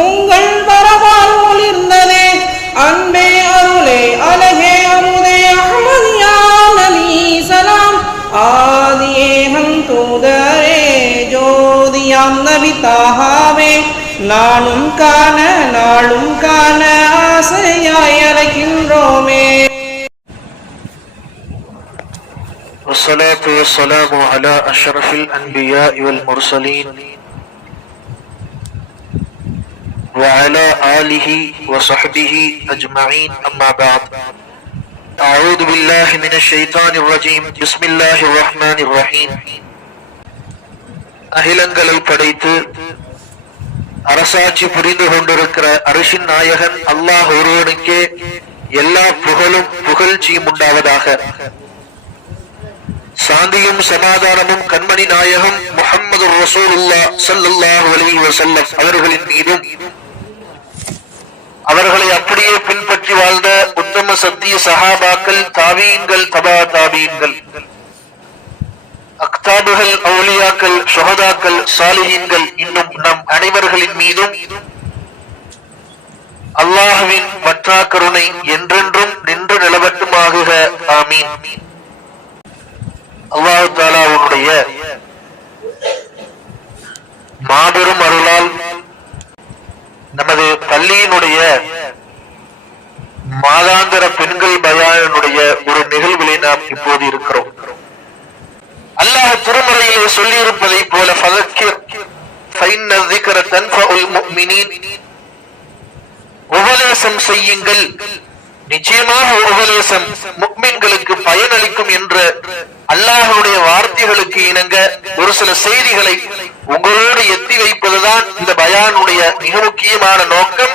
உங்கள் வரவால் ஒளிர்ந்ததே. அன்பே அருளே அழகே அமுதே அஹ்மதியா நபி சலாம். ஆதியேகம் தூதரே ஜோதியாம் நபி தாஹாவே. நானும் காண நாளும் காண ஆசையாய் அழைக்கின்றோமே. والصلاة والسلام على أشرف الأنبياء والمرسلين وعلى آله وصحبه أجمعين أما بعد. أعوذ بالله من الشيطان الرجيم. بسم الله الرحمن الرحيم. அகிலங்களை படைத்து அரசாட்சி புரிந்து கொண்டிருக்கிற அரிசின் நாயகன் அல்லாஹ் ஒருவனுக்கே எல்லா புகழும் புகழ்ச்சியும் உண்டாவதாக. சாந்தியும் சமாதானமும் கண்மணி நாயகம் முஹம்மது ரசூலுல்லாஹ் ஸல்லல்லாஹு அலைஹி வஸல்லம் அவர்களின் மீதும் அவர்களை அப்படியே பின்பற்றி வாழ்ந்த உத்தம சத்திய சஹாபாக்கள், தாபீன்கள், தபா தாபீன்கள், அக்தாபுகள், அவுலியாக்கள், ஷுஹதாக்கள், சாலிஹீன்கள் இன்னும் நம் அனைவர்களின் மீதும் அல்லாஹ்வின் வற்றா கருணை என்றென்றும் நின்று நிலவட்டுமாகுக. ஆமீன். அல்லாஹ் தஆலாவுடைய மாபெரும் அருளால் நமது பள்ளியினுடைய மாதாந்திர பெண்கள் பயானுடைய ஒரு நிகழ்விலே நாம் இப்போது இருக்கிறோம். அல்லாஹ் திருமறையிலே சொல்லி இருப்பதை போல ஃபதக்கிர் ஃபைன்ன ذிக்ர தன்ஃபஉல் முஃமினீன், உபதேசம் செய்யுங்கள், நிச்சயமாக உபதேசம் முஃமின்களுக்கு பயனளிக்கும் என்ற அல்லாஹ்வுடைய வார்த்தைகளுக்கு இணங்க ஒரு சில செய்திகளை உங்களோடு எத்தி வைப்பதுதான் இந்த பயானுடைய மிக முக்கியமான நோக்கம்.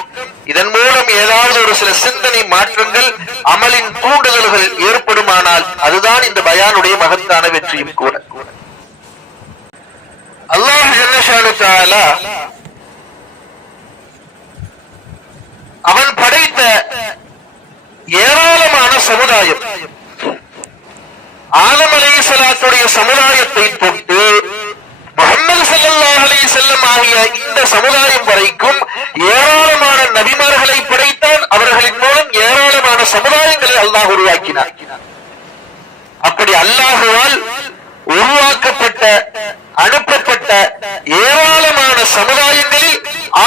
இதன் மூலம் ஏதாவது ஒரு சில சிந்தனை மாற்றங்கள், அமலின் தூண்டுதல்கள் ஏற்படுமானால் அதுதான் இந்த பயானுடைய மகத்தான வெற்றியும் கூட. அல்லாஹ் ஜல்லஷானு தஆலா அவன் படைத்த ஏராளமான சமுதாயம், ஆதம் அலைஹிஸ்ஸலாத்துடைய சமுதாயத்தை தொட்டு முஹம்மது ஸல்லல்லாஹு அலைஹி வஸல்லம் ஆகிய இந்த சமுதாயம் வரைக்கும் ஏராளமான நபிமார்களை படைத்தான். அவர்களின் மூலம் ஏராளமான சமுதாயங்களை அல்லாஹ் உருவாக்கினார். அப்படி அல்லாஹுவால் உருவாக்கப்பட்ட அனுப்பப்பட்ட ஏராளமான சமுதாயங்களில்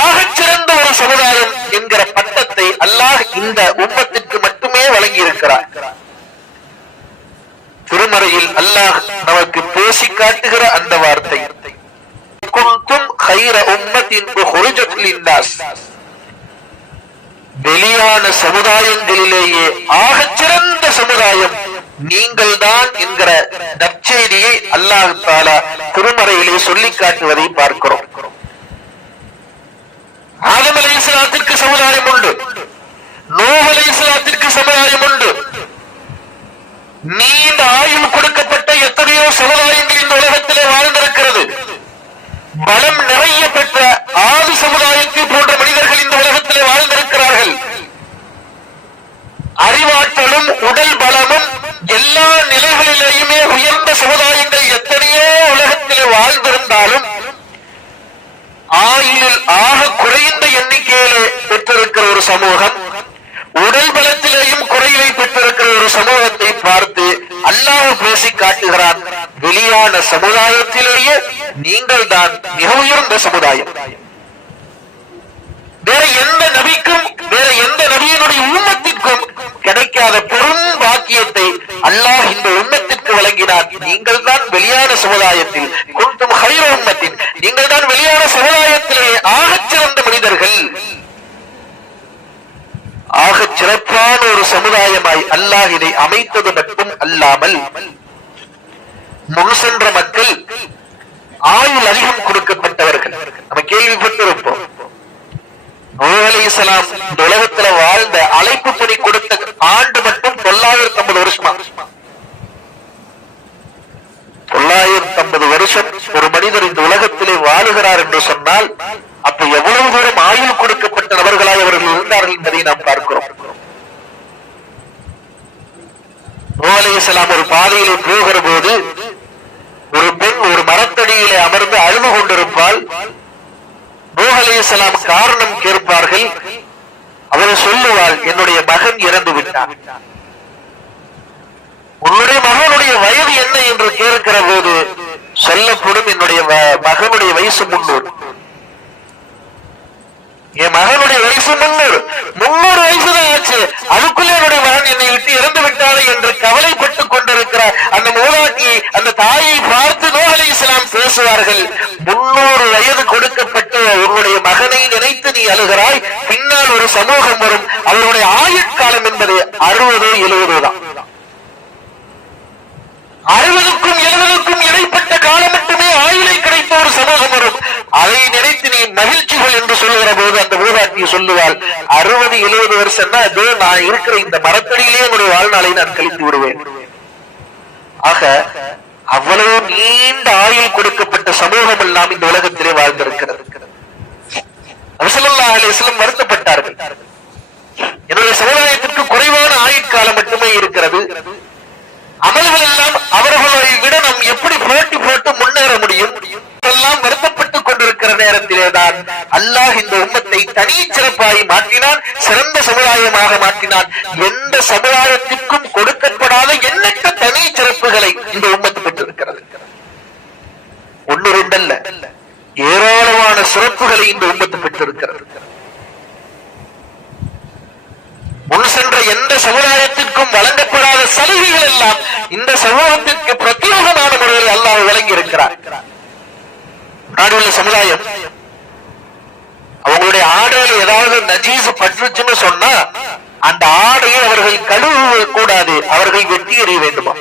ஆகச்சிறந்த ஒரு சமுதாயம் என்கிற பட்டத்தை அல்லாஹ் இந்த உம்மத்திற்கு மட்டுமே வழங்கி இருக்கிறார். திருமறையில் அல்லாஹ் நமக்கு பேசி காட்டுகிற அந்த வார்த்தை, குன்தும் கைர உம்மத்தின் உஹ்ரிஜத் லின்னாஸ், வெளியான சமுதாயங்களிலேயே ஆகச்சிறந்த சமுதாயம் நீங்கள் தான் என்கிற நற்செய்தியை அல்லாஹ் தஆலா திருமறையிலே சொல்லி காட்டுவதை பார்க்கிறோம். ஆதம் அலைஹிஸ்ஸலாத்திற்கு சமுதாயம் உண்டு, நூஹ் அலைஹிஸ்ஸலாத்திற்கு சமுதாயம் உண்டு, நீண்ட ஆயுள் கொடுக்கப்பட்ட எத்தனையோ சமுதாயங்கள் இந்த உலகத்திலே வாழ்ந்திருக்கிறது. பலம் நிறைய பெற்ற ஆதி சமுதாயத்தை போன்ற மனிதர்கள் இந்த உலகத்திலே வாழ்ந்திருக்கிறார்கள். அறிவாற்றலும் உடல் பலமும் எல்லா நிலைகளிலேயுமே உயர்ந்த சமுதாயங்கள் எத்தனையோ உலகத்திலே வாழ்ந்திருந்தாலும் ஆயுளில் ஆக குறைந்த எண்ணிக்கையிலே பெற்றிருக்கிற ஒரு சமூகம், உடல் பலத்திலேயும் குறைவை பெற்றிருக்கிற ஒரு சமூகத்தை பார்த்து அல்லாஹ் பேசி காட்டுகிறான், வெளியான சமுதாயத்திலேயே நீங்கள் தான் மிக உயர்ந்த சமுதாயம். வேற எந்த நபிக்கும் வேற எந்த நபியினுடைய உம்மத்திற்கும் கிடைக்காத பெரும் பாக்கியத்தை அல்லாஹ் இந்த உம்மத்திற்கு வழங்கினார். நீங்கள் தான் வெளியான சமுதாயத்தில் குன்தும் கைர உம்மத்தின், நீங்கள் தான் வெளியான சமுதாயத்திலே ஆகச்சிறந்த மனிதர்கள். ஆக சிறப்பான ஒரு சமுதாயமாய் அல்லாஹ் இதை அமைத்தது மட்டும் அல்லாமல் முன் சென்ற மக்கள் ஆயுள் அதிகம் கொடுக்கப்பட்டவர்கள். நம்ம கேள்விப்பட்டிருப்போம், நூஹ் அலைஹிஸ்ஸலாம் இந்த உலகத்துல வாழ்ந்த அழைப்பு பணி கொடுத்த ஆண்டு மட்டும் 950 வருஷமா. 950 வருஷம் ஒரு மனிதர் இந்த உலகத்திலே வாழுகிறார் என்று சொன்னால் அப்ப எவ்வளவு தூரம் ஆயுள் கொடுக்கப்பட்ட நபர்களாய் அவர்கள் இருந்தார்கள் என்பதை நாம் பார்க்கிறோம். நூஹ் அலைஹிஸ்ஸலாம் ஒரு பாதையிலே போகிற போது ஒரு பெண் ஒரு மரத்தடியிலே அமர்ந்து அழுது கொண்டிருப்பாள். நூஹ் அலைஹிஸ்ஸலாம் காரணம் கேட்பார்கள். அவர் சொல்லுவாள், என்னுடைய மகன் இறந்து விட்டார். உன்னுடைய மகனுடைய வயது என்ன என்று கேட்கிற போது சொல்லப்படும், என்னுடைய மகனுடைய வயசு 300. என் மகனுடைய வயசு 300 வயசுதான் ஆச்சு. அதுக்குள்ளே என்னுடைய மகன் என்னை விட்டு இறந்து விட்டாரே என்று கவலைப்பட்டுக் கொண்டிருக்கிற அந்த மூதாட்டியை, அந்த தாயை பார்த்து நூஹ் அலைஹிஸ்ஸலாம் பேசுவார்கள். 300 வயது கொடுக்கப்பட்ட உன்னுடைய மகனை நினைத்து நீ அழுகிறாய். பின்னால் ஒரு சமூகம் வரும், அவருடைய ஆயுட்காலம் என்பது 60-70 தான். 60க்கும் 70க்கும் இடைப்பட்ட காலம் மட்டுமே ஆயுளை கிடைத்த ஒரு சமூகம் வரும். அதை நினைத்து நீ மகிழ்ச்சிகள் என்று சொல்லுகிற போது அந்த மூதாட்டி சொல்லுவாள், 60-70 வருஷம்னா அது நான் இருக்கிற இந்த மரத்தடியிலே ஒரு வாழ்நாளை நான் கழித்து விடுவேன். ஆக அவ்வளவு நீண்ட ஆயுள் கொடுக்கப்பட்ட சமூகம் எல்லாம் இந்த உலகத்திலே வாழ்ந்திருக்கிறது. நபி ஸல்லல்லாஹு அலைஹி வஸல்லம் வருத்தப்பட்டார்கள், என்னுடைய சமுதாயத்திற்கு குறைவான ஆயுட்காலம் மட்டுமே இருக்கிறது. அமல்கள் எல்லாம் அவர்களை விட நாம் எப்படி போட்டி போட்டு முன்னேற முடியும் எல்லாம் வருத்தப்பட்டுக் கொண்டிருக்கிற நேரத்திலேதான் அல்லாஹ் இந்த உம்மத்தை தனி சிறப்பாய் மாற்றினான், சிறந்த சமுதாயமாக மாற்றினான். எந்த சமுதாயத்திற்கும் கொடுக்கப்படாத எண்ணற்ற தனி சிறப்புகளை இந்த உம்மத்து பெற்றிருக்கிறது. 1-2 அல்ல, ஏராளமான சிறப்புகளை இந்த உம்மத்து பெற்றிருக்கிறது. முன் சென்ற எந்த சமுதாயத்திற்கும் வழங்கப்படாத சலுகைகள் எல்லாம் இந்த சமூகத்திற்கு பிரத்யேகமான முறையில் அல்லாஹ் வழங்கி இருக்கிறார். நாடுள்ள சமுதாயம் அவங்களுடைய ஆடையில ஏதாவது நஜீஸ் பற்றுச்சுன்னு சொன்னா அந்த ஆடையை அவர்கள் கழுவ கூடாது, அவர்கள் வெட்டி எறிய வேண்டுமா?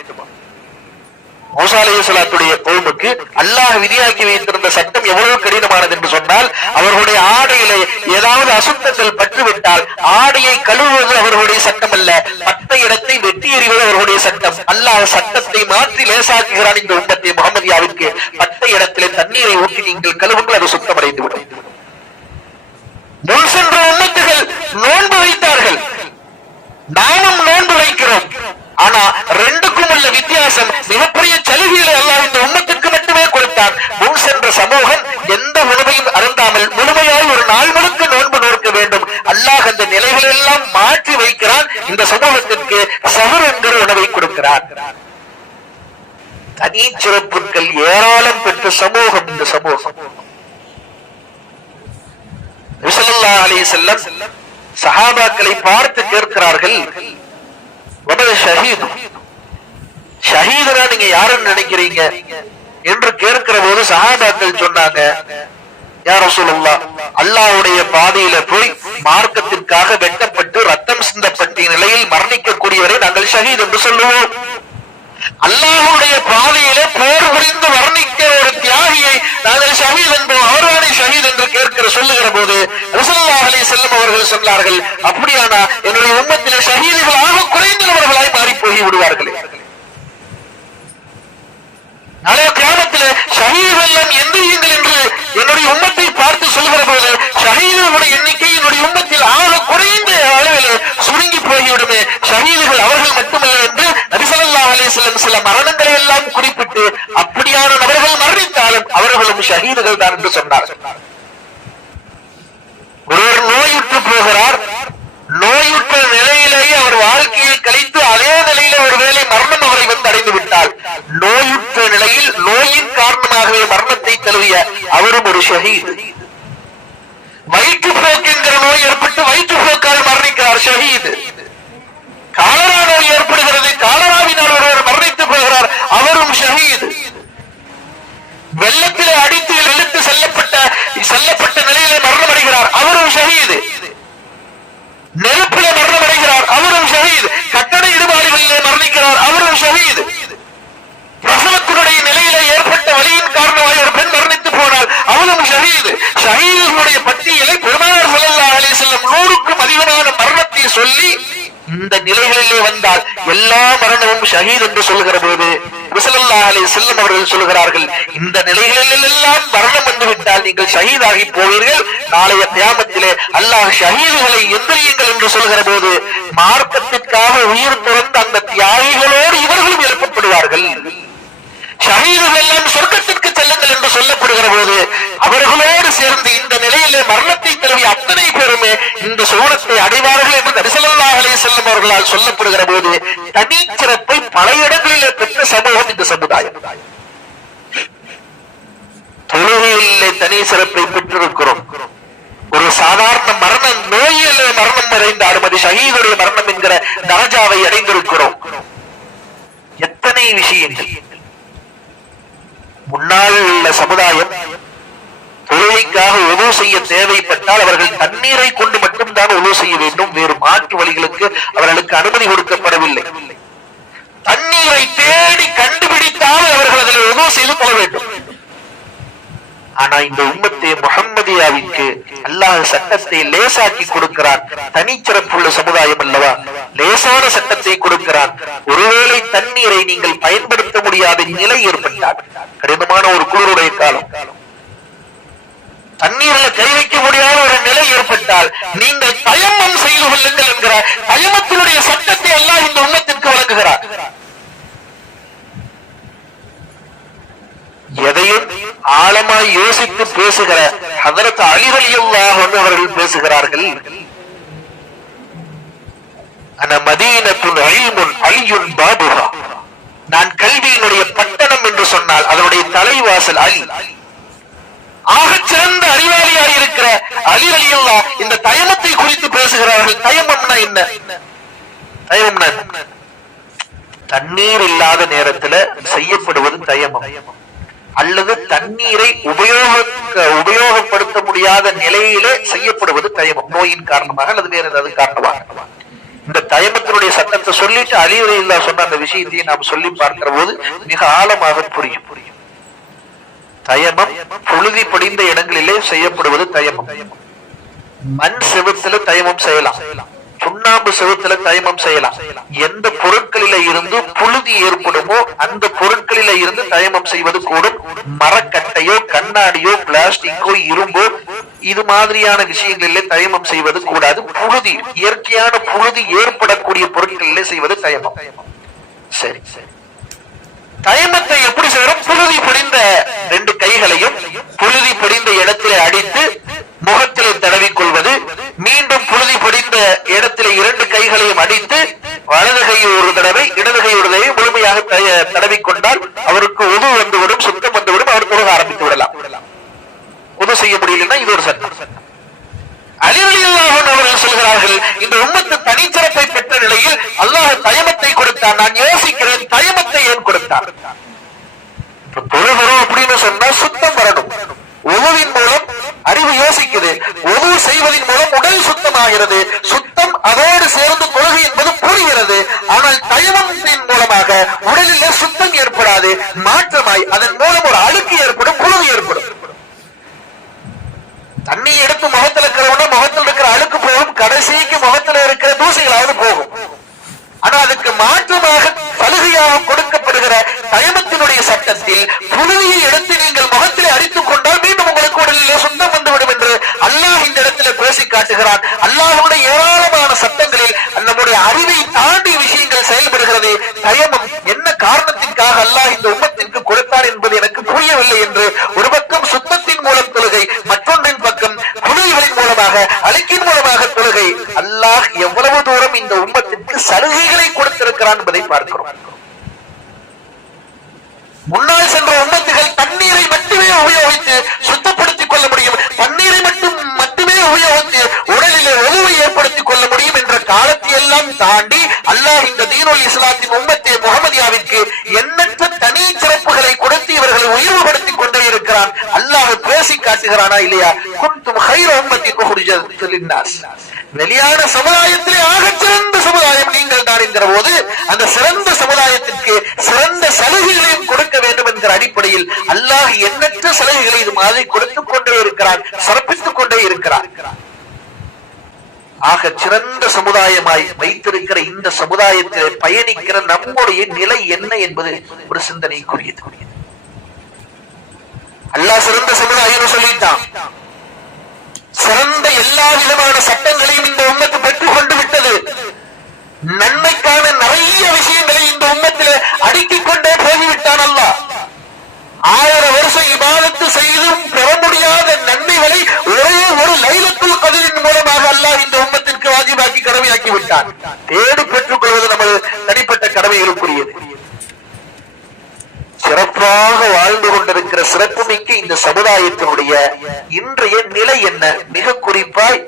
மூசா அலைஹிஸ்ஸலாத்துடைய கௌமுக்கு அல்லாஹ் விதியாக்கி வைத்திருந்த சட்டம் எவ்வளவு கடினமானது என்று சொன்னால், அவர்களுடைய ஆடையிலே ஏதாவது அசுத்தங்கள் பற்றுவிட்டால் ஆடையை கழுவுவது அவர்களுடைய சட்டம் அல்ல, மற்ற இடத்தை வெட்டி எறிவது அவர்களுடைய சட்டம். அல்லாஹ் சட்டத்தை மாற்றி லேசாக்குகிறான். இந்த உம்மத்தை முகமதியாவிற்கு மற்ற இடத்திலே தண்ணீரை ஊற்றி நீங்கள் கழுவுங்கள், அது சுத்தமடைந்து விடும். முன் சென்ற உம்மத்துகள் நோன்பு வைத்தார்கள், நாமும் நோன்பு வைக்கிறோம். ஆனா ரெண்டுக்கும் உள்ள வித்தியாசம், மிகப்பெரிய சலுகைகளை அல்லாஹ் இந்த உம்மத்திற்கு மட்டுமே கொடுத்தான். முன் சென்ற சமூகம் எந்த உணவையும் அருந்தாமல் முழுமையாய் ஒரு நாள் முழுக்க நோன்பு நோக்க வேண்டும். அல்லாஹ் அந்த நிலைகள் எல்லாம் மாற்றி வைக்கிறான். இந்த சமூகத்திற்கு சஹர் என்கிற உணவை கொடுக்கிறான். தனி சிறப்புகள் ஏராளம் பெற்ற சமூகம் இந்த சமூகம். நபி ஸல்லல்லாஹு அலைஹி வஸல்லம் சஹாபாக்களை பார்த்து கேட்கிறார்கள், ஷஹீதுனா நீங்க யாருன்னு நினைக்கிறீங்க என்று கேட்கிற போது சஹாபாக்கள் சொன்னாங்க, யா ரசூலுல்லாஹ், அல்லாஹ்வுடைய பாதையில போய் மார்க்கத்திற்காக வெட்டப்பட்டு ரத்தம் சிந்தப்பட்ட நிலையில் மரணிக்கக்கூடியவரை நாங்கள் ஷஹீத் என்று சொல்லுவோம். அல்லாஹ்வுடைய பாதையிலே போர் புரிந்து வர்ணிக்க ஒரு தியாகியை நாங்கள் ஷஹீத் என்போம், அவர்தானே ஷஹீத் என்று சொல்லுகிற போது ரசூலுல்லாஹி அலைஹி வஸல்லம் அவர்கள் சொன்னார்கள், அப்படியானா என்னுடைய உம்மத்திலே ஷஹீதுகளாக குறைந்தவர்களாய் மாறி போய் விடுவார்களே. நாளைய கியாமத்திலே ஷஹீதுகள் எல்லாம் எந்திரியுங்கள் என்று என்னுடைய உம்மத்தை பார்த்து சொல்லுகிற போது ஷஹீதுகளுடைய எண்ணிக்கை என்னுடைய உம்மத்தில் ஆக குறைந்த அளவில் சுருங்கி போய்விடுமே. ஷஹீதுகள் அவர்கள் மட்டுமல்ல என்று நபி ஸல்லல்லாஹு அலைஹி வஸல்லம் சில மரணங்களை எல்லாம் குறிப்பிட்டு, அப்படியான நபர்கள் மரணித்தாலும் அவர்களும் ஷஹீதுகள் தான் என்று சொன்னார். ஒருவர் நோயுற்று போகிறார், நோயுற்ற நிலையிலேயே அவர் வாழ்க்கையை கழித்து அதே நிலையில ஒருவேளை மரணம் அவரை வந்து அடைந்து விட்டால், நோயுற்ற நிலையில் நோயின் காரணமாகவே மரணத்தை தழுவிய அவரும் ஒரு ஷஹீத். வயிற்றுப்போக்கு என்கிற நோய் ஏற்பட்டு வயிற்றுப்போக்கால் மரணிக்கிறார், ஷஹீத். காலரா நோய் ஏற்படுகிறது, காலராவினால் ஒருவர் மரணித்து போகிறார், அவரும் ஷஹீத். வெள்ளத்திலே அடித்து இழுத்து செல்லப்பட்ட நிலையிலே மரணம் அடைகிறார், அவரும் ஷஹீத். நெருப்பிலே மரணம் அடைகிறார், அவரும் ஷஹீத். கட்டட இடுபாடுகளிலே மரணிக்கிறார், அவரும் ஷஹீத். பிரசவத்தினுடைய நிலையிலே ஏற்பட்ட வலியின் காரணமாக ஒரு பெண் மரணித்து போனால் அவரும் ஷஹீத். ஷஹீதுடைய பட்டியலை பெருமானார் ஸல்லல்லாஹு அலைஹி வஸல்லம் 100க்கும் அதிகமான மரணத்தை சொல்லி, இந்த நிலைகளிலே வந்தால் எல்லா மரணமும் ஷஹீத் என்று சொல்லுகிற போது ஸல்லல்லாஹு அலைஹி வஸல்லம் அவர்கள் சொல்கிறார்கள், இந்த நிலைகளில் எல்லாம் மரணம் வந்துவிட்டால் நீங்கள் ஷஹீதாகி போவீர்கள். நாளைய கியாமத்திலே அல்லாஹ் ஷஹீதுகளை எந்திரியுங்கள் என்று சொல்கிற போது மார்க்கத்திற்காக உயிர் துறந்த அந்த தியாகிகளோடு இவர்களும் எழுப்பப்படுவார்கள். ஷஹீதுகள் எல்லாம் சொர்க்கத்திற்கு செல்லுங்கள் என்று சொல்லப்படுகிற போது அவர்களோடு சேர்ந்து இந்த நிலையிலே வரக்கூடிய அத்தனை பேருமே இந்த சோழத்தை அடைவார்கள் என்று நபி ஸல்லல்லாஹு அலைஹி வஸல்லம் அவர்களால் சொல்லப்படுகிற போது தனிச்சிறப்பை பல இடங்களிலே பெற்ற சமூகம் இந்த சமுதாயம். தொழுகையிலே தனி சிறப்பை பெற்றிருக்கிறோம். ஒரு சாதாரண மரணம், நோயிலே மரணம் அடைந்தாலும் அது ஷஹீதுடைய மரணம் என்கிற தரஜாவை அடைந்திருக்கிறோம். எத்தனை விஷயங்கள். முன்னால் உள்ள சமுதாயம் தொழுகைக்காக உதவு செய்ய தேவைப்பட்டால் அவர்கள் தண்ணீரை கொண்டு மட்டும்தான் உதவு செய்ய வேண்டும். வேறு மாற்று வழிகளுக்கு அவர்களுக்கு அனுமதி கொடுக்கப்படவில்லை. தண்ணீரை தேடி கண்டுபிடித்தால் அவர்கள் அதில் உதவு செய்து கொள்ள வேண்டும். ஆனா இந்த உம்மத்தே முஹம்மதியாவிற்கு அல்லாஹ் சட்டத்தை லேசாக்கி கொடுக்கிறான். தனிச்சிறப்புள்ள சமுதாயம் அல்லவா, லேசான சட்டத்தை கொடுக்கிறான். ஒருவேளை தண்ணீரை நீங்கள் பயன்படுத்த முடியாத நிலை ஏற்பட்டால், கடினமான ஒரு குளிருடைய காலம், தண்ணீர்ல கை வைக்க முடியாத ஒரு நிலை ஏற்பட்டால் நீங்கள் தயமம் செய்து கொள்ளுங்கள் என்கிற தயமத்தினுடைய சட்டத்தை அல்லாஹ் இந்த உம்மத்திற்கு வழங்குகிறார். எதையும் ஆழமாய் யோசித்து பேசுகிற ஹதரத் அலி ரலியல்லாஹு அன்ஹு அவர்கள் பேசுகிறார்கள். அன மதீனத்துன் இல்முன் அலியுன் பாபுஹா. நான் கல்வியினுடைய பட்டணம் என்று சொன்னால் அதனுடைய தலைவாசல் அலி. ஆகச் சிறந்த அறிவாளியாக இருக்கிற அலி ரலியல்லாஹு இந்த தயமத்தை குறித்து பேசுகிறார்கள். தயமம்னா என்ன? தயமம்னா தண்ணீர் இல்லாத நேரத்தில் செய்யப்படுவது தயமம், அல்லது தண்ணீரை உபயோகப்படுத்த முடியாத நிலையிலே செய்யப்படுவது தயமம், நோயின் காரணமாக அல்லது வேறு ஏதாவது காரணமாக. இந்த தயமத்தினுடைய சட்டத்தை சொல்லிட்டு அலி ரலியல்லாஹு சொன்ன அந்த விஷயத்தையும் நாம் சொல்லி பார்க்கிற போது மிக ஆழமாக புரியும். தயமம் புழுதி படிந்த இடங்களிலே செய்யப்படுவது தயமம். மண் செவுத்துல தயமம் செய்யலாம், சுண்ணாம்பு செவுத்துல தயமம் செய்யலாம். எந்த பொருட்களில இருந்து புழுதி ஏற்படுமோ அந்த பொருட்களில இருந்து தயமம் செய்வது கூடும். மரக்கட்டையோ கண்ணாடியோ பிளாஸ்டிக்கோ இரும்போ இது மாதிரியான விஷயங்களிலே தயமம் செய்வது கூடாது. புழுதி, இயற்கையான புழுதி ஏற்படக்கூடிய பொருட்களிலே செய்வது தயமம். சரி, தயமத்தை எப்படி செய்யறோம்? புழுதி படிந்த ரெண்டு கைகளையும் புழுதி படிந்த இடத்திலே அடித்து முகத்திலே தடவிக்கொள்வது, மீண்டும் புழுதி படிந்த இடத்திலே இரண்டு கைகளையும் அடித்து வலது கை ஒரு தடவை இடது கை ஒரு தடவை முழுமையாக தடவிக்கொண்டால் அவருக்கு உது வந்துவிடும், சுத்தம் வந்துவிடும், அவர் தொழுக ஆரம்பித்து விடலாம். உது செய்ய முடியலன்னா இது ஒரு சட்டம். அலி ரலியல்லாஹு அன்ஹு அவர்கள் சொல்கிறார்கள், இந்த உம்மத்து தனிச்சிறப்பை பெற்ற நிலையில் அல்லாஹ் தயமத்தை கொடுத்தான். நான் யோசிக்கிறேன், தயமத்தை ஏன் கொடுத்தான்? தொழுகிறோம் அப்படின்னு சொன்னா சுத்தம் வரணும். உதுவின் மூலம் அறிவு யோசிக்குது, உது செய்வதன் மூலம் உடல் சுத்தமாகிறது, சுத்தம் அதோடு சேர்ந்து தொழுகை என்பது புரிகிறது. ஆனால் தயமத்தின் மூலமாக உடலிலே சுத்தம் ஏற்படாது, மாற்றமாய் அதன் மூலம் ஒரு அழுக்கு ஏற்படும், புழுவு ஏற்படும். தண்ணி எடுத்து முகத்தில் இருக்கிறவன முகத்தில் இருக்கிற அழுக்கு போகும், கடைசிக்கு முகத்தில் இருக்கிற தூசிகளாவது போகும். ஆனா அதுக்கு மாற்றமாக சலுகையாக கொடுக்கப்படுகிற தயமத்தினுடைய சட்டத்தில் புழுதியை எடுத்து நீங்கள் முகத்திலே அடித்துக் கொண்டால் மீண்டும் உங்களுக்கு உடலிலே சுத்தம் வந்துவிடும் என்று அல்லாஹ் இந்த இடத்துல பேசி காட்டுகிறான். அல்லாஹ்வுடைய ஏராளமான சட்டங்களில் நம்முடைய அறிவை தாண்டிய விஷயங்கள் செயல்படுகிறது. தயமம் என்ன காரணத்திற்காக அல்லாஹ் இந்த உம்மத்திற்கு கொடுத்தார் என்பது எனக்கு புரியவில்லை என்று ஒரு பக்கம் சுத்தத்தின் மூலம் தொழுகை, மற்றொன்றின் பக்கம் புழுதிகளின் மூலமாக அழுக்கின் மூலமாக தொழுகை. அல்லாஹ் எவ்வளவு தூரம் இந்த உம்மத்திற்கு சலுகைகளை கொடுத்திருக்கிறான் என்பதை பார்க்கிறோம். முன்னால் சென்ற உம்மத்துகள் தண்ணீரை மட்டுமே உபயோகித்து சுத்தப்படுத்திக் கொள்ள முடியும், தண்ணீரை மட்டுமே உபயோகித்து உடலிலே ஒழுவை ஏற்படுத்திக் கொள்ள முடியும் என்ற காலத்தை எல்லாம் தாண்டி அல்லாஹ் இந்த தீனுல் இஸ்லாத்தின் உம்மத்தே முஹம்மதியாவிற்கு எண்ணற்ற தனி சிறப்புகளை கொடுத்து இவர்களை உயர்வுபடுத்திக் கொண்டே இருக்கிறான். அல்லாஹ் பேசி காட்டுகிறானா இல்லையா? குன்தும் கைர உம்மத்தின் உஹ்ரிஜத் லின்னாஸ். வெளியான சமுதாயத்திலே ஆகச் சிறந்த சமுதாயம் நீங்கள் தான் என்கிற போது அந்த சிறந்த சமுதாயத்திற்கு சிறந்த சலுகைகளையும் கொடுக்க வேண்டும் என்கிற அடிப்படையில் அல்லாஹ் எண்ணற்ற சலுகைகளை இது மாதிரி கொடுத்துக் கொண்டே இருக்கிறான், சிறப்பித்துக் கொண்டே இருக்கிறான். ஆக சிறந்த சமுதாயமாய் வைத்திருக்கிற இந்த சமுதாயத்திலே பயணிக்கிற நம்முடைய நிலை என்ன என்பது ஒரு சிந்தனைக்குரியது. அல்லாஹ் சிறந்த சமுதாயம் சொல்லிட்டான். சிறந்த எல்லா விதமான சட்டங்களையும் இந்த உம்மத்து பெற்றுக் கொண்டு விட்டது. நன்மைக்கான நிறைய விஷயங்களை இந்த உம்மத்தில் அடுக்கிக் கொண்டே போய்விட்டான் அல்லாஹ். 1000 வருஷம் இபாதத்து செய்தும் பெற முடியாத நன்மைகளை ஒரே ஒரு லைலத்துல் கத்ர் மௌத்தாகி விட்டான். தேடி பெற்றுக் கொள்வது நமது தனிப்பட்ட கடமைகளுக்குரியது. சிறப்பாக வாழ்ந்து கொண்டிருக்கிற சிறப்புமிக்க இந்த சமுதாயத்தினுடைய இன்றைய நிலை என்ன? மிக குறிப்பாய்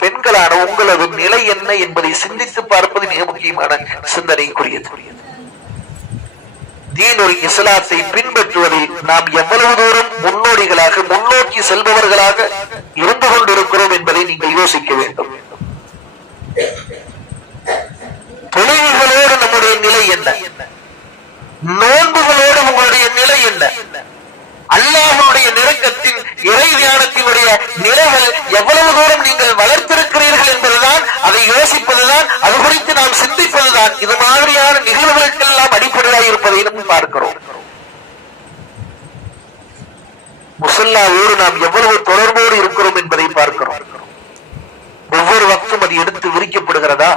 பெண்களான உங்களது நிலை என்ன என்பதை சிந்தித்து பார்ப்பது மிக முக்கியமான சிந்தனைக்குரியது. தீனுல் இஸ்லாத்தை பின்பற்றுவதில் நாம் எவ்வளவு தூரம் முன்னோடிகளாக முன்னோக்கி செல்பவர்களாக இருந்து கொண்டிருக்கிறோம் என்பதை நீங்கள் யோசிக்க வேண்டும். தொழில்களோடு நம்முடைய நிலை என்ன? நோன்புகளோடு உங்களுடைய நிலை என்ன? அல்லாஹ்வுடைய நெருக்கத்தின் இறை தியானத்தினுடைய நிலைகள் எவ்வளவு தூரம் நீங்கள் வளர்த்திருக்கிறீர்கள் என்பதுதான், அதை யோசிப்பதுதான், அது குறித்து நாம் சிந்திப்பதுதான் இது மாதிரியான நிகழ்வுகளுக்கெல்லாம் அடிப்படையாக இருப்பதை நாம் பார்க்கிறோம். முஸல்லாவோடு நாம் எவ்வளவு தொடர்போடு இருக்கிறோம் என்பதை பார்க்கிறோம். ஒவ்வொரு வக்தும் அது எடுத்து விரிக்கப்படுகிறதா?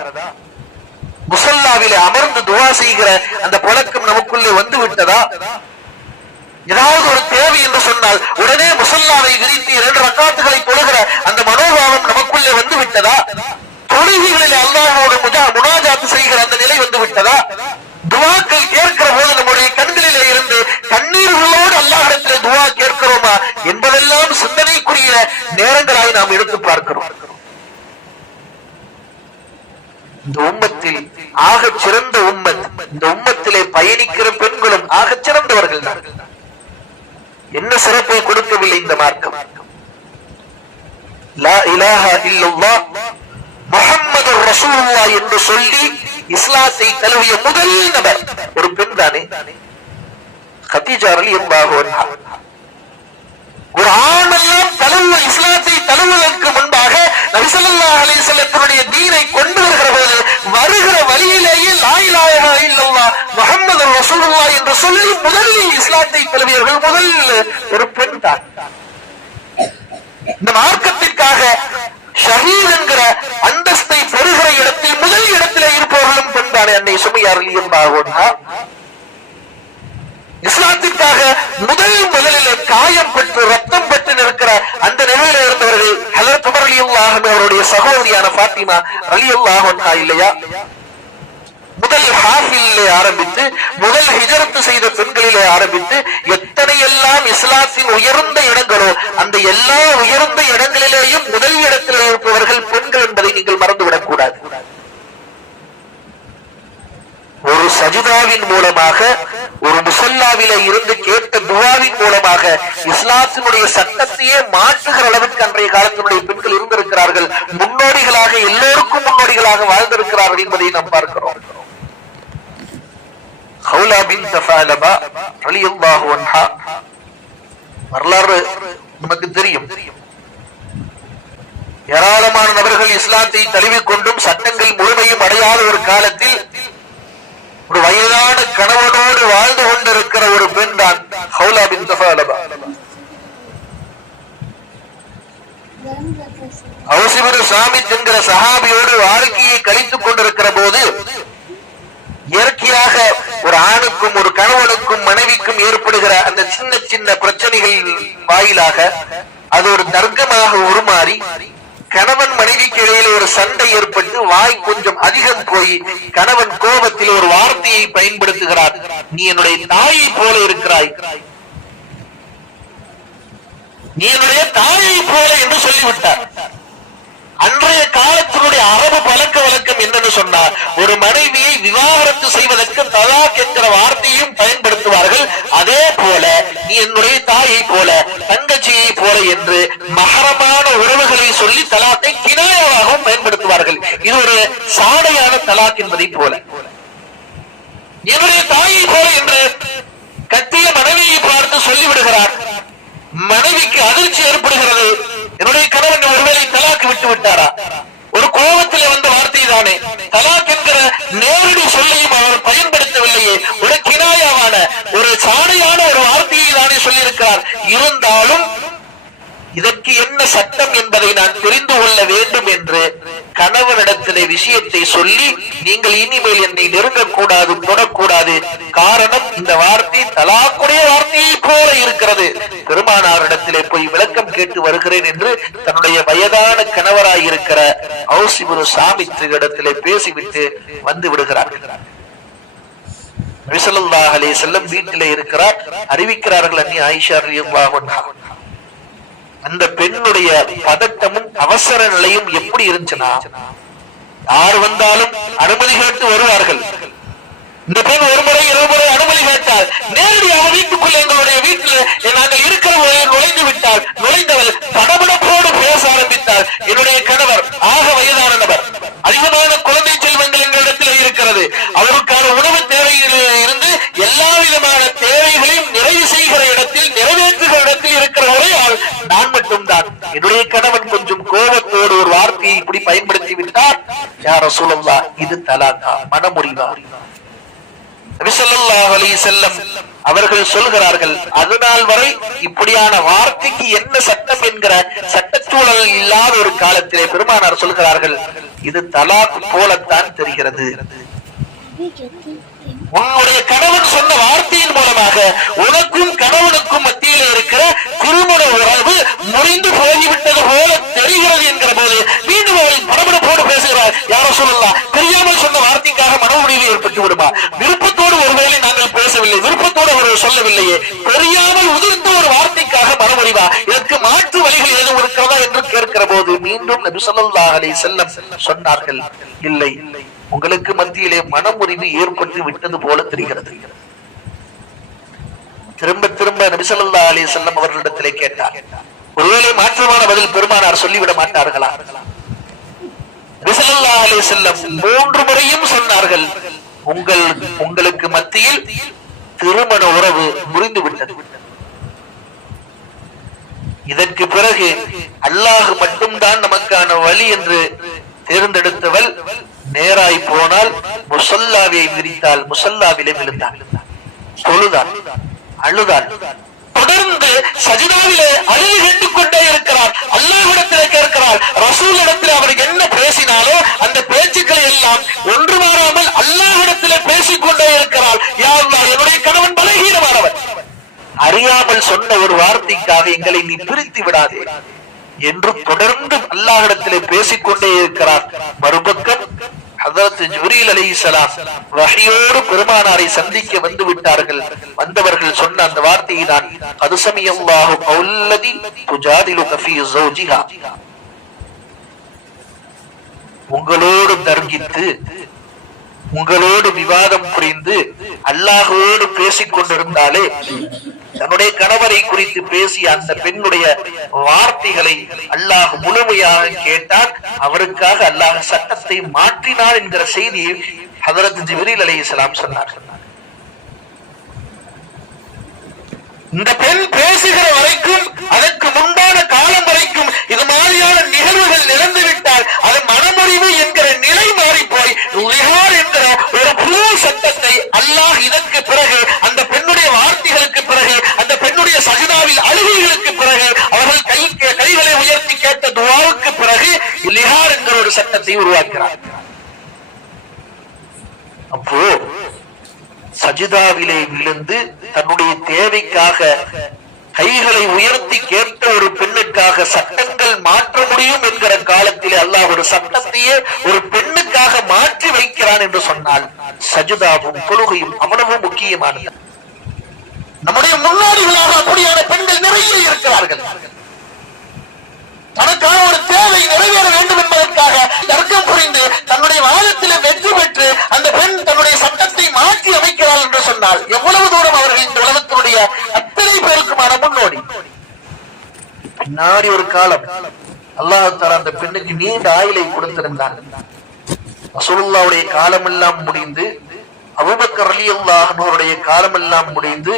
முஸல்லாவிலே அமர்ந்து துஆ செய்கிற அந்த பழக்கம் நமக்குள்ளே வந்து விட்டதா? ஏதாவது ஒரு தேவை என்று சொன்னால் உடனே முஸல்லாவை விரித்து 2 ரக்காத்துகளை தொழுகிற அந்த மனோபாவம் நமக்குள்ளே வந்து விட்டதா? தொழுகைகளில் அல்லாஹ்வோடு முனாஜாத் செய்கிற அந்த நிலை வந்து விட்டதா? துஆக்கள் கேட்கிற போது நம்முடைய கண்களிலே இருந்து கண்ணீர்களோடு அல்லாஹ்விடத்திலே துஆ கேட்கிறோமா என்பதெல்லாம் சிந்தனைக்குரிய நேரங்களாய் நாம் எடுத்து பார்க்கிறோம். இந்த உம்மத்தில் ஆகச் சிறந்த உம்மத், இந்த உம்மத்திலே பயணிக்கிற பெண்களும் ஆகச் சிறந்தவர்கள் தான். என்ன சிறப்பை கொடுக்கவில்லை இந்த மார்க்கம்? லா இலாஹா இல்லல்லாஹ் முஹம்மதுர் ரசூலுல்லாஹ் என்று சொல்லி இஸ்லாத்தை தழுவிய முதல் நபர் ஒரு பெண் தானே, கதீஜா ரலியல்லாஹு அன்ஹா. ஒரு ஆணெல்லாம் தழுவ இஸ்லாத்தை தழுவுவதற்கு முன்பாக நபி ஸல்லல்லாஹு அலைஹி வஸல்லத்துடைய தீனை கொண்டு வருகிற போது வருகிற வழியிலேயே லா இலாஹா இல்லல்லாஹ் முஹம்மதுர் ரசூலுல்லாஹ் என்று சொல்லி முதலில் இஸ்லாத்தை தழுவியவர்கள் முதல் ஒரு பெண் தான். இந்த மார்க்கத்திற்காக ஷஹீத் என்கிற அந்தஸ்தை பெறுகிற இடத்தில் முதல் இடத்திலே இருப்பவர்களும் பெண் தானே அன்னை சுமையா ரலியல்லாஹு அன்ஹா. இஸ்லாத்திற்காக முதலில் காயம் பெற்று ரத்தம் பெற்று நிற்கிற அந்த நிலையில இருந்தவர்கள் ஹஜ்ரத் உமர் ரலியல்லாஹு அன்ஹு அவருடைய சகோதரியான ஃபாத்திமா ரலியல்லாஹு அன்ஹா இல்லையா? முதல் ஹாஃபிலே ஆரம்பித்து முதல் ஹிஜ்ரத் செய்த பெண்களிலே ஆரம்பித்து எத்தனை எல்லாம் இஸ்லாத்தின் உயர்ந்த இடங்களோ அந்த எல்லா உயர்ந்த இடங்களிலேயும் முதல் இடத்தில் இருப்பவர்கள் பெண்கள் என்பதை நீங்கள் மறந்துவிடக் கூடாது. ஒரு சஜிதாவின் மூலமாக, ஒரு முஸல்லாவிலே இருந்து கேட்ட துஆவின் மூலமாக இஸ்லாத்தினுடைய சட்டத்தையே மாற்றுகிற அளவுக்கு அன்றைய காலத்தினுடைய பெண்கள் இருந்திருக்கிறார்கள். முன்னோடிகளாக, எல்லோருக்கும் முன்னோடிகளாக வாழ்ந்திருக்கிறார்கள் என்பதை நாம் பார்க்கிறோம். ஹவுலா பின்த் ஃபஅலபா ரலியல்லாஹு அன்ஹா வரலாறு நமக்கு தெரியும். ஏராளமான நபர்கள் இஸ்லாத்தை தழுவிக்கொண்டும் சட்டங்கள் முழுமையும் அடையாத ஒரு காலத்தில் ஒரு வயதான கணவனோடு வாழ்ந்து கொண்டிருக்கிற ஒரு பெண் தான் ஹவுலா பின்த் ஃபஅலபா. அவுஸ் இப்னு சாமித் என்கிற சஹாபியோடு வாழ்க்கையை கழித்துக் கொண்டிருக்கிற போது இயற்கையாக ஒரு ஆணுக்கும் ஒரு கணவனுக்கும் மனைவிக்கும் ஏற்படுகிற அந்த சின்ன சின்ன பிரச்சனைகள் வாயிலாக அது ஒரு தர்க்கமாக உருமாறி கணவன் மனைவிக்கு இடையில ஒரு சண்டை ஏற்பட்டு வாய் கொஞ்சம் அதிகம் போய் கணவன் கோபத்தில் ஒரு வார்த்தையை பயன்படுத்துகிறார். நீ என்னுடைய தாயை போல இருக்கிறாய், நீ என்னுடைய தாயை போல என்று சொல்லிவிட்டார். அன்றைய காலத்தினுடைய அரபு பழக்க வழக்கம் என்னன்னு சொன்னா, ஒரு மனைவியை விவாகரத்து செய்வதற்கு தலாக் என்கிற வார்த்தையும் பயன்படுத்துவார்கள். அதே போல நீ என்னுடைய தாயை போல, தங்கச்சியை போல என்று மஹரமான உறவுகளை சொல்லி தலாக்கை கினாயாவாகவும் பயன்படுத்துவார்கள். இது ஒரு சாடையான தலாக் என்பதை போல. என்னுடைய தாயை போல என்று கட்டிய மனைவியை பார்த்து சொல்லிவிடுகிறார். மனைவிக்கு அதிர்ச்சி ஏற்படுகிறது. என்னுடைய கணவன் ஒருவேளை தலாக்கு விட்டு விட்டாரா? ஒரு கோபத்திலே வந்த வார்த்தை தானே. தலாக் என்கிற நேரடி சொல்லையும் அவர் பயன்படுத்தவில்லையே, ஒரு கினாயாவான ஒரு சாடையான ஒரு வார்த்தையை தானே சொல்லியிருக்கிறார். இருந்தாலும் இதற்கு என்ன சட்டம் என்பதை நான் தெரிந்து கொள்ள வேண்டும் என்று கணவனிடத்திலே விஷயத்தை சொல்லி, நீங்கள் இனிமேல் என்னை நெருங்கக்கூடாது, தொடக்கூடாது, காரணம் இந்த வார்த்தை தலாக்குடைய வார்த்தையை போல இருக்கிறது, பெருமானாரிடத்திலே போய் விளக்கம் கேட்டு வருகிறேன் என்று தன்னுடைய வயதான கணவராய் இருக்கிற ஔஸ் இப்னு சாமித் இடத்திலே பேசிவிட்டு வந்து விடுகிறார்கள். நபி ஸல்லல்லாஹு அலைஹி வஸல்லம் வீட்டிலே இருக்கிறார். அறிவிக்கிறார்கள் அன்னி ஆயிஷா ரலியல்லாஹு அன்ஹா, அந்த பெண்ணுடைய பதட்டமும் அவசர நிலையும் எப்படி இருந்துச்சுன்னா, யார் வந்தாலும் அனுமதி கேட்டு வருவார்கள். இந்த பெண் ஒரு முறை இருமுறை அனுமதி கேட்டால் நேரடியாக வீட்டுக்குள்ள எங்களுடைய வீட்டில் நாங்கள் இருக்கிற நுழைந்து விட்டால், நுழைந்தவள் படபடப்போடு பேச ஆரம்பித்தால், என்னுடைய கணவர் ஆக வயதான நபர், அதிகமான குழந்தை செல்வங்கள் எங்களிடத்தில் இருக்கிறது, அவருக்கான உணவு தேவையில் இருந்து எல்லா விதமான தேவைகளையும் நிறைவு செய்கிற இடத்தில், நிறைவேற்றுகிற இடத்தில் இருக்கிற ஒரே ஆள் நான் மட்டும்தான். என்னுடைய கணவன் கொஞ்சம் கோபத்தோடு ஒரு வார்த்தையை இப்படி பயன்படுத்தி விட்டார், யா ரசூலல்லாஹ், இது தலாக்கா, மனமுறிவா? நபி ஸல்லல்லாஹு அலைஹி வஸல்லம் அவர்கள் சொல்கிறார்கள், அதுநாள் வரை இப்படியான வார்த்தைக்கு என்ன சட்டம் என்கிற சட்டச்சூழல் இல்லாத ஒரு காலத்திலே பெருமானார் சொல்கிறார்கள், இது தலாக் போலத்தான் தெரிகிறது. உன்னுடைய கணவன் சொன்ன வார்த்தையின் மூலமாக உனக்கும் கணவனுக்கும் மத்தியில் இருக்கிற திருமண உறவு முறிந்து போய்விட்டது போல தெரிகிறது என்கிற போது மீண்டும் அவர்கள் படபடப்போடு பேசுகிறார், யா ரசூலல்லாஹ், தெரியாமல் சொன்ன வார்த்தைக்காக மனமுடிவு ஏற்பட்டு விடுமா? விருப்பத்தோடு ஒருவேளை நாங்கள் பேசவில்லை, விருப்பத்தோடு அவர்கள் சொல்லவில்லையே, தெரியாமல் உதிர்ந்த ஒரு வார்த்தைக்காக மனமுடிவா? இதற்கு மாற்று வழிகள் எதுவும் இருக்கிறதா என்று கேட்கிற போது மீண்டும் நபி ஸல்லல்லாஹு அலைஹி வஸல்லம் சொன்னார்கள், இல்லை, உங்களுக்கு மத்தியிலே மனமுறிவு ஏற்பட்டு விட்டது போல தெரிகிறது. திரும்ப திரும்ப நபி ஸல்லல்லாஹு அலைஹி வஸல்லம் அவர்களிடத்திலே கேட்டார். ஒருவேளை மாற்றமான பதில் பெருமானார் சொல்லிவிட மாட்டார்களா? நபி ஸல்லல்லாஹு அலைஹி வஸல்லம் 3 முறையும் சொன்னார்கள், உங்களுக்கு மத்தியில் திருமண உறவு முறிந்து விட்டது. இதற்கு பிறகு அல்லாஹ் மட்டும்தான் நமக்கான வழி என்று தேர்ந்தெடுத்தவள் நேராய் போனால் முசல்லாவை விரித்தால் முசல்லாவிலே விழுந்தாள், தொழுதாள், அழுதாள், தொடர்ந்து சஜிதாவிலே அழுது கேட்டுக் கொண்டே இருக்கிறார். அல்லாஹ்விடத்திலே கேட்கிறார், ரசூலிடத்தில் அவர் என்ன பேசினாலோ அந்த பேச்சுக்களை எல்லாம் ஒன்று மாறாமல் அல்லாஹ்விடத்திலே பேசிக்கொண்டே இருக்கிறார். யா அல்லாஹ், என்னுடைய கணவன் பலகீனமானவன், அறியாமல் சொன்ன ஒரு வார்த்தைக்காக எங்களை நீ பிரித்து விடாதே என்று தொடர்ந்து அல்லாஹ்விடத்திலே பேசிக்கொண்டே இருக்கிறார். மறுபக்கம் ஹஜ்ரத் ஜிப்ரீல் அலைஹிஸ்ஸலாம் வஹியோடு பெருமானாரை சந்திக்க வந்து விட்டார்கள். வந்தவர்கள் சொன்ன அந்த வார்த்தையை தான், அது சமியல்லாஹு கௌல்லதி துஜாதிலுக ஃபீ ஸௌஜிஹா, உங்களோடு தர்கித்து, உங்களோடு விவாதம் புரிந்து அல்லாஹ்வோடு பேசிக் கொண்டிருந்தாலே, தன்னுடைய கணவரை குறித்து பேசிய அந்த பெண்ணுடைய வார்த்தைகளை அல்லாஹ் முழுமையாக கேட்டால் அவருக்காக அல்லாஹ் சட்டத்தை மாற்றினார் என்கிற செய்தியை ஹஜ்ரத் ஜிப்ரீல் அலைஹிஸ்ஸலாம் சொன்னார்கள். இந்த பெண் பேசுகிற வரைக்கும், அதற்கு முன்பான காலம் வரைக்கும் இது மாதிரியான நிகழ்வுகள் நிகழ்ந்துவிட்டால் அது மனமுறிவு என்கிற நிலை மாறி போய் லிஹார் என்கிற ஒரு புது சட்டத்தை அல்லாஹ் இதற்கு பிறகு, அந்த பெண்ணுடைய வார்த்தைகளுக்கு பிறகு, அந்த பெண்ணுடைய சஜிதாவில் அழுகைகளுக்கு பிறகு, அவர்கள் கைகளை உயர்த்தி கேட்ட துஆவுக்கு பிறகு லிஹார் என்கிற ஒரு சட்டத்தை உருவாக்கிறார். அப்போ சஜிதாவிலே விழுந்து தன்னுடைய தேவைக்காக கைகளை உயர்த்தி கேட்ட ஒரு பெண்ணுக்காக சட்டங்கள் மாற்ற முடியும் என்கிற காலத்திலே அல்லாஹ் ஒரு சட்டத்தையே ஒரு பெண்ணுக்காக மாற்றி வைக்கிறான் என்று சொன்னால் சஜிதாவும் தொழுகையும் அவ்வளவு முக்கியமானது. நம்முடைய முன்னோடிகளாக அப்படியான பெண்கள் நிறைய இருக்கிறார்கள். தனக்கான ஒரு தேவை நிறைவேற வேண்டும் என்பதற்காக தர்க்கம் புரிந்து தன்னுடைய வாதத்திலே வெற்றி பெற்று அந்த பெண் தன்னுடைய சட்டத்தை மாற்றி அமைக்கிறாள் என்று சொன்னால் எவ்வளவு தூரம் அவர்கள் இந்த உலகத்தினுடைய அத்தனை பேருக்குமான முன்னோடி. பின்னாடி ஒரு காலம் அல்லாஹ் தஆலா அந்த பெண்ணுக்கு நீண்ட ஆயுளை கொடுத்திருந்தான். ரசூலுல்லாஹ்வுடைய காலமெல்லாம் முடிந்து, அபூபக்கர் ரலியல்லாஹு அன்ஹுடைய காலமெல்லாம் முடிந்து,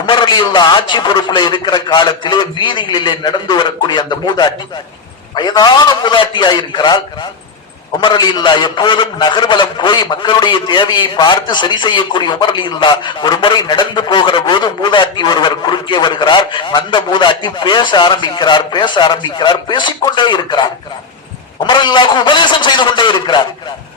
உமர் ரலியல்லாஹு ஆட்சி பொறுப்புல இருக்கிற காலத்திலே வீதிகளிலே நடந்து வரக்கூடிய அந்த மூதாட்டி, வயதான மூதாட்டியாயிருக்கிறாள். உமர் ரலியல்லாஹு எப்போதும் நகர்வலம் போய் மக்களுடைய தேவையை பார்த்து சரி செய்யக்கூடிய உமர் ரலியல்லாஹு ஒரு முறை நடந்து போகிற போது மூதாட்டி ஒருவர் குறுக்கே வருகிறார். வந்த மூதாட்டி பேச ஆரம்பிக்கிறார், பேசிக்கொண்டே இருக்கிறார். உமர் ரலியல்லாஹு உபதேசம் செய்து கொண்டே இருக்கிறார்.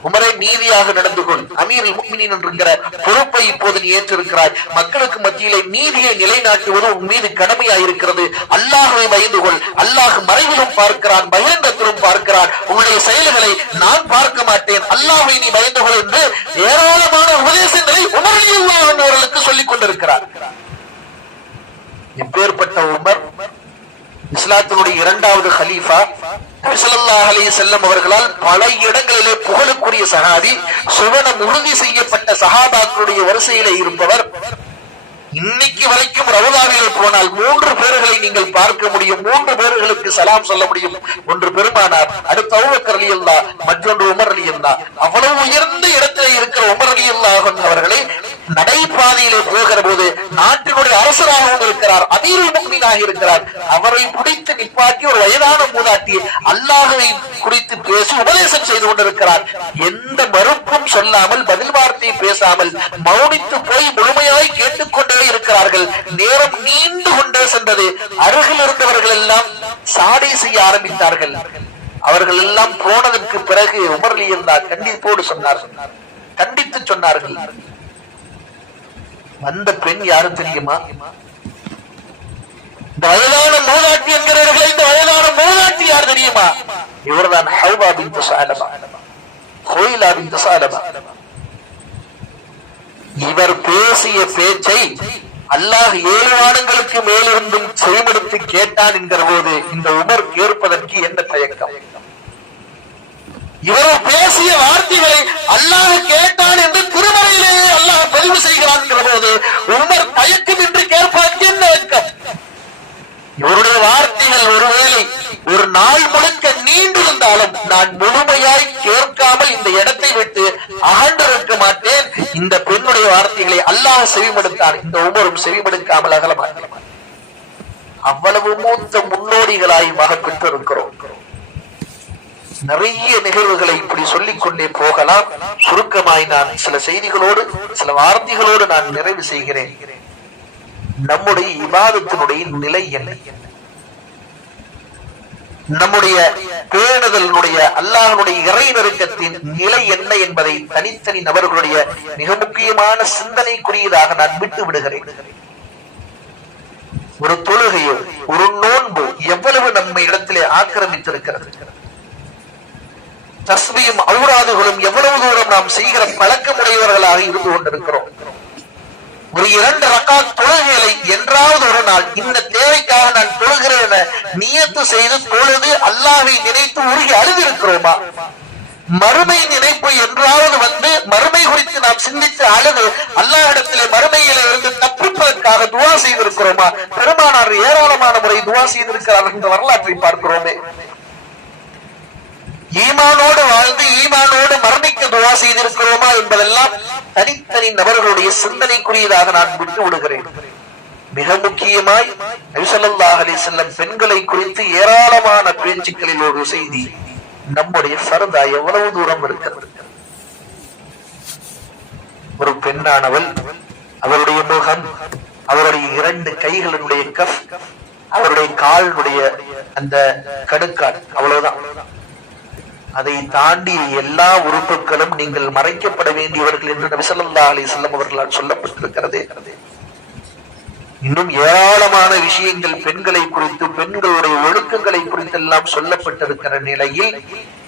உமரை நீதியாக நடந்து கொள், அமீருல் முஃமினீன் என்கிற பொறுப்பை இப்போது நீ ஏற்றிருக்கிறாய். மக்களுக்கு மத்தியிலே நீதியை நிலைநாட்டுவது உன் மீது கடமையாயிருக்கிறது. அல்லாஹ்வை பயந்து கொள். அல்லாஹ் மறைவிலும் பார்க்கிறான், பகிரங்கத்திலும் பார்க்கிறான். உன்னுடைய செயல்களை நான் பார்க்க மாட்டேன். அல்லாஹ்வை நீ பயந்து கொள் என்று ஏராளமான உபதேசங்களை உமர் ரலியல்லாஹு அன்ஹு அவர்களுக்கு சொல்லிக் கொண்டிருக்கிறார். எப்பேற்பட்ட உமர், இஸ்லாத்தினுடைய இரண்டாவது கலீஃபா, நபி ஸல்லல்லாஹு அலைஹி வஸல்லம் அவர்களால் பல இடங்களிலே புகழுக்குரிய சஹாபி, சுவனம் உறுதி செய்யப்பட்ட சஹாபாக்களுடைய வரிசையிலே இருப்பவர். இன்னைக்கு வரைக்கும் ரவுதாவிலே போனால் 3 பேர்களை நீங்கள் பார்க்க முடியும். 3 பேர்களுக்கு சலாம் சொல்ல முடியும். ஒன்று பெருமானார், அடுத்து அபூபக்கர் ரலியல்லாஹு, மற்றொன்று உமர் ரலியல்லாஹு. அவ்வளவு உயர்ந்த இடத்திலே இருக்கிற உமர் ரலியல்லாஹு அவர்களை நடைபாதையிலே போகிற போது நாட்டினுடைய அரசராகவும் இருக்கிறார், அமீருல் முஃமினீனாக இருக்கிறார். அவரை பிடித்து நிப்பாட்டி ஒரு வயதான மூதாட்டி அல்லாஹ்வை குறித்து பேசி உபதேசம் செய்து கொண்டிருக்கிறார். எந்த மறுப்பும் சொல்லாமல், பதில் வார்த்தை பேசாமல் மௌனித்து போய் முழுமையாய் கேட்டுக்கொண்டே இருக்கிறார்கள். நேரம் நீண்டு கொண்டே சென்றது. அருகில் இருந்தவர்கள் எல்லாம் சாடை செய்ய ஆரம்பித்தார்கள். அவர்கள் எல்லாம் போனதற்கு பிறகு உமர் ரலியல்லாஹு கண்டிப்போடு கண்டித்து சொன்னார்கள். அந்த பெண் யாரு தெரியுமா? இந்த வயதான மூதாட்டி என்கிறார்கள். இந்த வயதான மூதாட்டி யார் தெரியுமா? இவர்தான் ஹவ்வா பின்த் ஸஅலபா, ஹுவைலா பின்த் ஸஅலபா. இவர் பேசிய பேச்சை அல்லாஹ் 7 வானங்களுக்கு மேலிருந்தும் செவிமடுத்து கேட்டான் என்கிற போது இந்த உமர் கேட்பதற்கு என்ன தயக்கம்? இவர் பேசிய வார்த்தைகளை அல்லாஹ் கேட்டான் என்று திருமறையிலேயே அல்லாஹ் பதிவு செய்கிறான் என்கிற போது உமர் தயக்கம் என்று கேட்பதற்கு என்ன வெட்கம்? இவருடைய வார்த்தைகள் ஒருவேளை ஒரு நாள் முழுக்க நீண்டிருந்தாலும் நான் முழுமையாய் கேட்காமல் இந்த இடத்தை விட்டு அகன்றிருக்க மாட்டேன். இந்த பெண்ணுடைய வார்த்தைகளை அல்லாஹ் செவிமடுத்தான், இந்த உமரும் செவிமடுக்காமல் அகல மாட்டேன். அவ்வளவு மூத்த முன்னோடிகளாய் பெற்றிருக்கிறோம். நிறைய நிகழ்வுகளை இப்படி சொல்லிக் கொண்டே போகலாம். சுருக்கமாய் நான் சில செய்திகளோடு, சில வார்த்தைகளோடு நான் நிறைவு செய்கிறேன். நம்முடைய இபாதத்தினுடைய நிலை என்ன? நம்முடைய பேணுதலுடைய, அல்லாஹ்வுடைய இறை நெருக்கத்தின் நிலை என்ன என்பதை தனித்தனி நபர்களுடைய மிக முக்கியமான சிந்தனைக்குரியதாக நான் விட்டு விடுகிறேன். ஒரு தொழுகையோ ஒரு நோன்பு எவ்வளவு நம்ம இடத்திலே ஆக்கிரமித்திருக்கிறது? தஸ்பீஹும் அவுராதுகளும் எவ்வளவு தூரம் நாம் செய்கிற பழக்கமுடையவர்களாக இருந்து கொண்டிருக்கிறோம். ஒரு 2 ரக்காத் தொழுகைகளை என்றாவது ஒரு நாள் இந்த தேவைக்காக நான் தொழுகிறேன் என நியத்து செய்து தொழுது அல்லாஹ்வை நினைத்து உருகி அழுதிருக்கிறோமா? மறுமை நினைப்பு என்றாவது வந்து மறுமை குறித்து நாம் சிந்தித்து அழுது அல்லாஹ்விடத்திலே மறுமையில இருந்து தப்பிப்பதற்காக துஆ செய்திருக்கிறோமா? பெருமானார் ஏராளமான முறை துஆ செய்திருக்கிறார்கள் என்ற வரலாற்றை பார்க்கிறோமே. ஈமானோடு வாழ்ந்து ஈமானோடு மரணிக்க துஆ செய்திருக்கிறோமா என்பதெல்லாம் தனித்தனி நபர்களுடைய சிந்தனைக்குரியதாக நான் விட்டு விடுகிறேன். மிக முக்கியமாய் நபி ஸல்லல்லாஹு அலைஹி வஸல்லம் பெண்களை குறித்து ஏராளமான பேச்சுக்களில் ஒரு செய்தி, நம்முடைய ஃபர்தா எவ்வளவு தூரம் இருக்கிறது? ஒரு பெண்ணானவள், அவருடைய முகம், அவருடைய 2 கைகளினுடைய கஃப், அவருடைய காலினுடைய அந்த கணுக்கால், அவ்வளவுதான். அதை தாண்டி எல்லா உறுப்புகளும் நீங்கள் மறைக்கப்பட வேண்டியவர்கள் என்று நபி ஸல்லல்லாஹு அலைஹி வஸல்லம் அவர்களால் சொல்லப்பட்டிருக்கிறது. இன்னும் ஏராளமான விஷயங்கள் பெண்களை குறித்து, பெண்களுடைய ஒழுக்கங்களை குறித்து எல்லாம் சொல்லப்பட்டிருக்கிற நிலையில்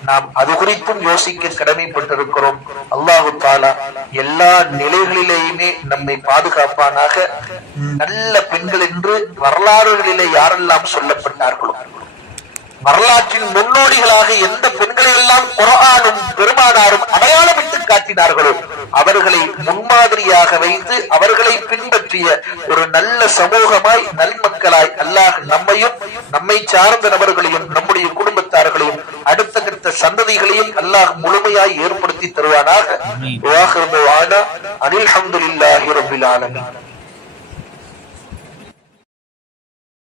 நாம் அது குறித்தும் யோசிக்க கடமைப்பட்டிருக்கிறோம். அல்லாஹு தஆலா எல்லா நிலைகளிலேயுமே நம்மை பாதுகாப்பானாக. நல்ல பெண்கள் என்று வரலாறுகளிலே யாரெல்லாம் சொல்லப்பட்டார்களோ, வரலாற்றின் முன்னோடிகளாக எந்த பெண்களை எல்லாம் குர்ஆனும் பெருமானாரும் அடையாளமிட்டு காட்டினார்களோ அவர்களை முன்மாதிரியாக வைத்து அவர்களை பின்பற்றிய ஒரு நல்ல சமூகமாய் நல்மக்களாய் அல்லாஹ் நம்மையும் நம்மை சார்ந்த நபர்களையும் நம்முடைய குடும்பத்தார்களையும் அடுத்த கட்ட சந்ததிகளையும் அல்லாஹ் முழுமையாய் ஏற்படுத்தி தருவானாக. அனில் ஹம்துலில்லாஹி ரப்பில் ஆலமீன்.